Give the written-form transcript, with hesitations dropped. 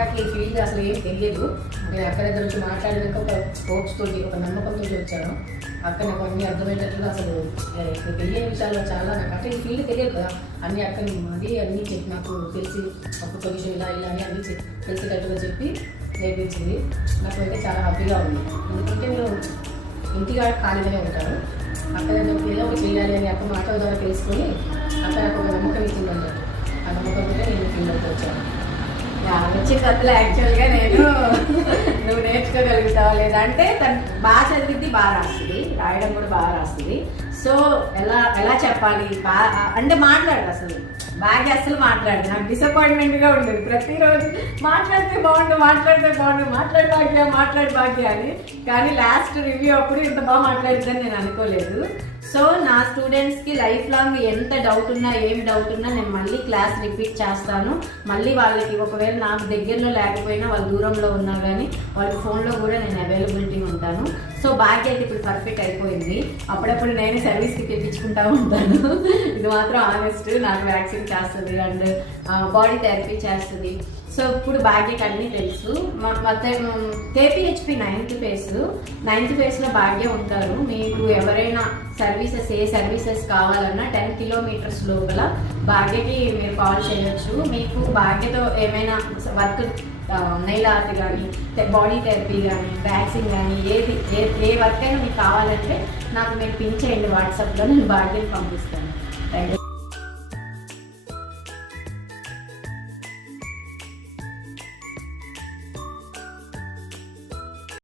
నాకు ఈ ఫీల్డ్ అసలు ఏం తెలియదు. నేను అక్కడ దగ్గర వచ్చి మాట్లాడినాక ఒక హోప్స్ తోటి, ఒక నమ్మకంతో వచ్చాను. అక్కడ నాకు అన్ని అర్థమయ్యేటట్లుగా అసలు తెలియని విషయాల్లో చాలా నాకు అంటే ఈ ఫీల్డ్ తెలియదు కదా, అన్ని అక్కడ అది అన్నీ చెప్పి నాకు తెలిసి ఒక పొజిషన్ ఇలా ఇలా అని అన్నీ తెలిసేటట్టుగా చెప్పి నేర్పించింది. నాకు అయితే చాలా హ్యాపీగా ఉంది. ఎందుకంటే నేను ఇంటిగా ఖాళీగానే ఉంటాను. అక్కడ ఏదో ఒక చేయాలి అని అక్కడ మాట ద్వారా తెలుసుకొని అక్కడ నాకు ఒక నమ్మకం ఇచ్చింది అన్నట్టు. ఆ నమ్మకం కూడా నేను ఫీల్డ్లోకి వచ్చాను. వచ్చే కథలు యాక్చువల్గా నేను నువ్వు నేర్చుకోగలుగుతావా లేదా అంటే తను బాగా చదివిద్ది, బాగా రాస్తుంది, రాయడం కూడా బాగా రాస్తుంది. సో ఎలా చెప్పాలి అంటే మాట్లాడదు అసలు బాగా అసలు మాట్లాడదు. నాకు డిసప్పాయింట్మెంట్గా ఉండేది ప్రతిరోజు. మాట్లాడితే బాగుండు మాట్లాడు భాగ్య అని. కానీ లాస్ట్ రివ్యూ అప్పుడు ఇంత బాగా మాట్లాడుతుందని నేను అనుకోలేదు. సో నా స్టూడెంట్స్కి లైఫ్ లాంగ్ ఎంత డౌట్ ఉన్నా ఏమి డౌట్ ఉన్నా నేను మళ్ళీ క్లాస్ రిపీట్ చేస్తాను. మళ్ళీ వాళ్ళకి ఒకవేళ నాకు దగ్గరలో లేకపోయినా వాళ్ళు దూరంలో ఉన్నా కానీ వాళ్ళకి ఫోన్లో కూడా నేను అవైలబిలిటీ ఉంటాను. సో భాగ్య అయితే ఇప్పుడు పర్ఫెక్ట్ అయిపోయింది. అప్పుడప్పుడు నేను సర్వీస్కి తెప్పించుకుంటూ ఉంటాను. ఇది మాత్రం ఆనెస్ట్. నాకు వ్యాక్సిన్ చేస్తుంది అండ్ బాడీ థెరపీ చేస్తుంది. సో ఇప్పుడు భాగ్యకి అన్నీ తెలుసు. కేపీహెచ్పి 9th ఫేజ్లో భాగ్య ఉంటారు. మీకు ఎవరైనా ఏ సర్వీసెస్ కావాలన్నా 10 కిలోమీటర్స్ లోపల భాగ్యకి మీరు కాల్ చేయొచ్చు. మీకు భాగ్యతో ఏమైనా వర్క్ నెయిల్ ఆర్ట్ కానీ, బాడీ థెరపీ కానీ, వ్యాక్సిన్ కానీ ఏ వర్క్ అయినా మీకు కావాలంటే నాకు మీరు పిన్ చేయండి వాట్సాప్లో, నేను భాగ్యని పంపిస్తాను. Thank you.